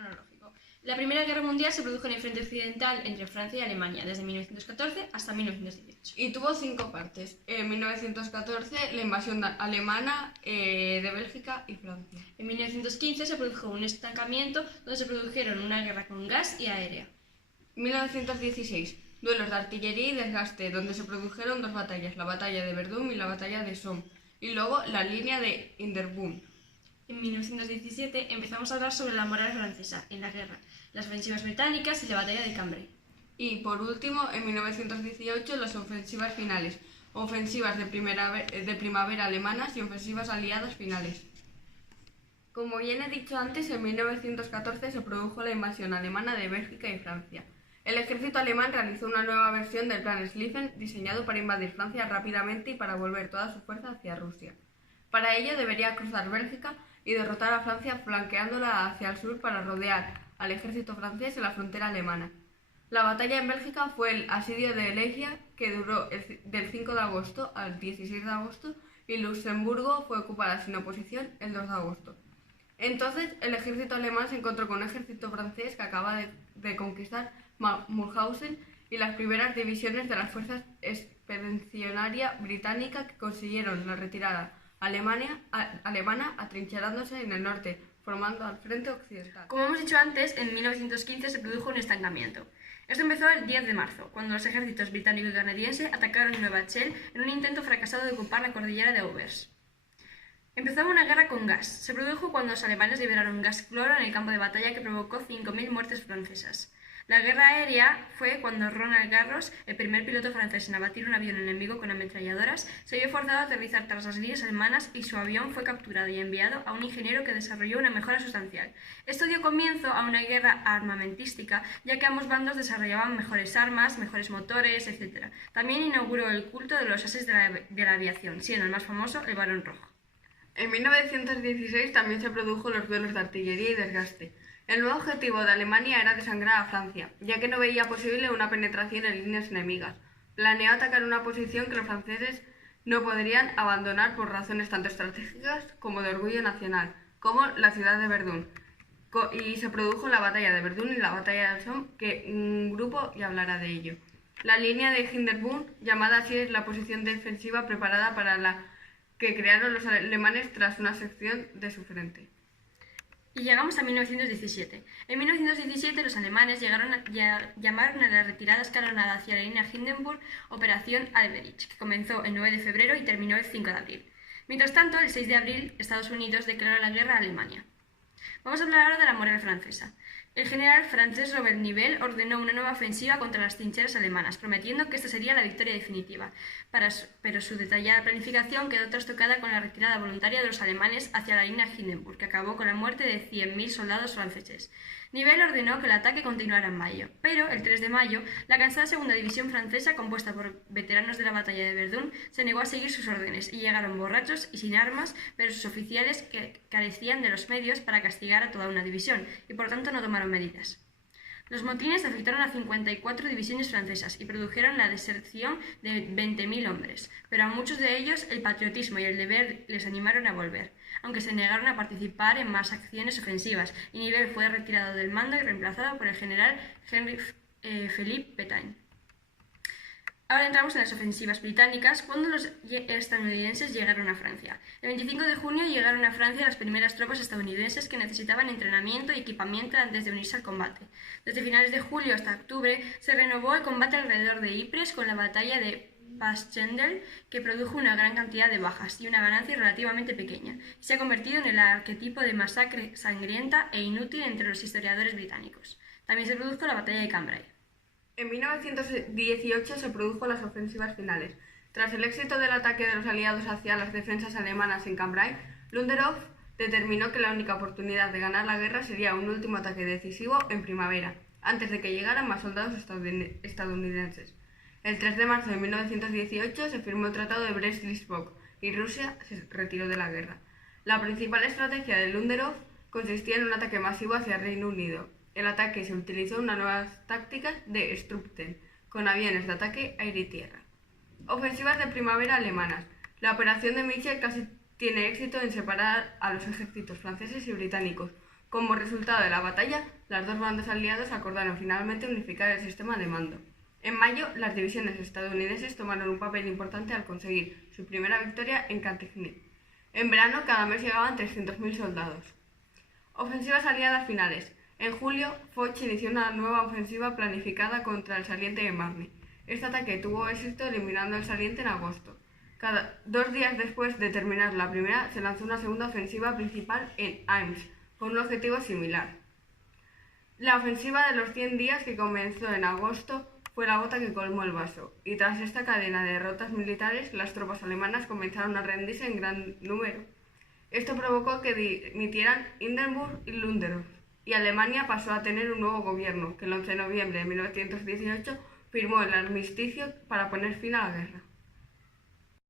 cronológico. La Primera Guerra Mundial se produjo en el frente occidental entre Francia y Alemania, desde 1914 hasta 1918. Y tuvo 5 partes. En 1914, la invasión alemana de Bélgica y Francia. En 1915 se produjo un estancamiento donde se produjeron una guerra con gas y aérea. 1916, duelos de artillería y desgaste, donde se produjeron 2 batallas, la batalla de Verdún y la batalla de Somme, y luego la línea de Hindenburg. En 1917 empezamos a hablar sobre la moral francesa en la guerra, las ofensivas británicas y la batalla de Cambrai. Y por último, en 1918, las ofensivas finales, ofensivas de primavera alemanas y ofensivas aliadas finales. Como bien he dicho antes, en 1914 se produjo la invasión alemana de Bélgica y Francia. El ejército alemán realizó una nueva versión del Plan Schlieffen diseñado para invadir Francia rápidamente y para volver toda su fuerza hacia Rusia. Para ello debería cruzar Bélgica y derrotar a Francia flanqueándola hacia el sur para rodear al ejército francés en la frontera alemana. La batalla en Bélgica fue el asedio de Legia, que duró del 5 de agosto al 16 de agosto, y Luxemburgo fue ocupada sin oposición el 2 de agosto. Entonces, el ejército alemán se encontró con un ejército francés que acaba de conquistar Mauthausen y las primeras divisiones de las fuerzas expedicionaria británica que consiguieron la retirada alemana atrincherándose en el norte, formando al frente occidental. Como hemos dicho antes, en 1915 se produjo un estancamiento. Esto empezó el 10 de marzo, cuando los ejércitos británico y canadiense atacaron Nueva Chelle en un intento fracasado de ocupar la cordillera de Auvers. Empezó una guerra con gas. Se produjo cuando los alemanes liberaron gas cloro en el campo de batalla que provocó 5.000 muertes francesas. La guerra aérea fue cuando Ronald Garros, el primer piloto francés en abatir un avión enemigo con ametralladoras, se vio forzado a aterrizar tras las líneas alemanas y su avión fue capturado y enviado a un ingeniero que desarrolló una mejora sustancial. Esto dio comienzo a una guerra armamentística, ya que ambos bandos desarrollaban mejores armas, mejores motores, etc. También inauguró el culto de los ases de la aviación, siendo el más famoso el Barón Rojo. En 1916 también se produjo los duelos de artillería y desgaste. El nuevo objetivo de Alemania era desangrar a Francia, ya que no veía posible una penetración en líneas enemigas. Planeó atacar una posición que los franceses no podrían abandonar por razones tanto estratégicas como de orgullo nacional, como la ciudad de Verdún. Y se produjo la batalla de Verdún y la batalla de Somme, que un grupo ya hablará de ello. La línea de Hindenburg, llamada así, es la posición defensiva preparada para la que crearon los alemanes tras una sección de su frente. Y llegamos a 1917. En 1917 los alemanes llamaron a la retirada escalonada hacia la línea Hindenburg Operación Alberich, que comenzó el 9 de febrero y terminó el 5 de abril. Mientras tanto, el 6 de abril, Estados Unidos declaró la guerra a Alemania. Vamos a hablar ahora de la moral francesa. El general francés Robert Nivelle ordenó una nueva ofensiva contra las trincheras alemanas, prometiendo que esta sería la victoria definitiva, pero su detallada planificación quedó trastocada con la retirada voluntaria de los alemanes hacia la línea Hindenburg, que acabó con la muerte de 100.000 soldados franceses. Nivelle ordenó que el ataque continuara en mayo, pero el 3 de mayo, la cansada segunda división francesa, compuesta por veteranos de la batalla de Verdún, se negó a seguir sus órdenes y llegaron borrachos y sin armas, pero sus oficiales que carecían de los medios para castigar a toda una división y por tanto no tomaron medidas. Los motines afectaron a 54 divisiones francesas y produjeron la deserción de 20.000 hombres, pero a muchos de ellos el patriotismo y el deber les animaron a volver, aunque se negaron a participar en más acciones ofensivas, y Nivelle fue retirado del mando y reemplazado por el general Philippe Pétain. Ahora entramos en las ofensivas británicas, cuando los estadounidenses llegaron a Francia. El 25 de junio llegaron a Francia las primeras tropas estadounidenses que necesitaban entrenamiento y equipamiento antes de unirse al combate. Desde finales de julio hasta octubre se renovó el combate alrededor de Ypres con la batalla de Passchendaele, que produjo una gran cantidad de bajas y una ganancia relativamente pequeña, y se ha convertido en el arquetipo de masacre sangrienta e inútil entre los historiadores británicos. También se produjo la batalla de Cambrai. En 1918 se produjo las ofensivas finales. Tras el éxito del ataque de los aliados hacia las defensas alemanas en Cambrai, Ludendorff determinó que la única oportunidad de ganar la guerra sería un último ataque decisivo en primavera, antes de que llegaran más soldados estadounidenses. El 3 de marzo de 1918 se firmó el Tratado de Brest-Litovsk y Rusia se retiró de la guerra. La principal estrategia de Ludendorff consistía en un ataque masivo hacia el Reino Unido. El ataque se utilizó unas nuevas tácticas de Sturmten, con aviones de ataque aire y tierra. Ofensivas de primavera alemanas. La operación de Mitchell casi tiene éxito en separar a los ejércitos franceses y británicos, Como resultado de la batalla, las dos bandas aliadas acordaron finalmente unificar el sistema de mando. En mayo, las divisiones estadounidenses tomaron un papel importante al conseguir su primera victoria en Cantigny. En verano, cada mes llegaban 300.000 soldados. Ofensivas aliadas finales. En julio, Foch inició una nueva ofensiva planificada contra el saliente de Marne. Este ataque tuvo éxito eliminando el saliente en agosto. 2 días después de terminar la primera, se lanzó una segunda ofensiva principal en Ames, con un objetivo similar. La ofensiva de los 100 días, que comenzó en agosto, fue la gota que colmó el vaso, y tras esta cadena de derrotas militares, las tropas alemanas comenzaron a rendirse en gran número. Esto provocó que dimitieran Hindenburg y Ludendorff, y Alemania pasó a tener un nuevo gobierno, que el 11 de noviembre de 1918 firmó el armisticio para poner fin a la guerra.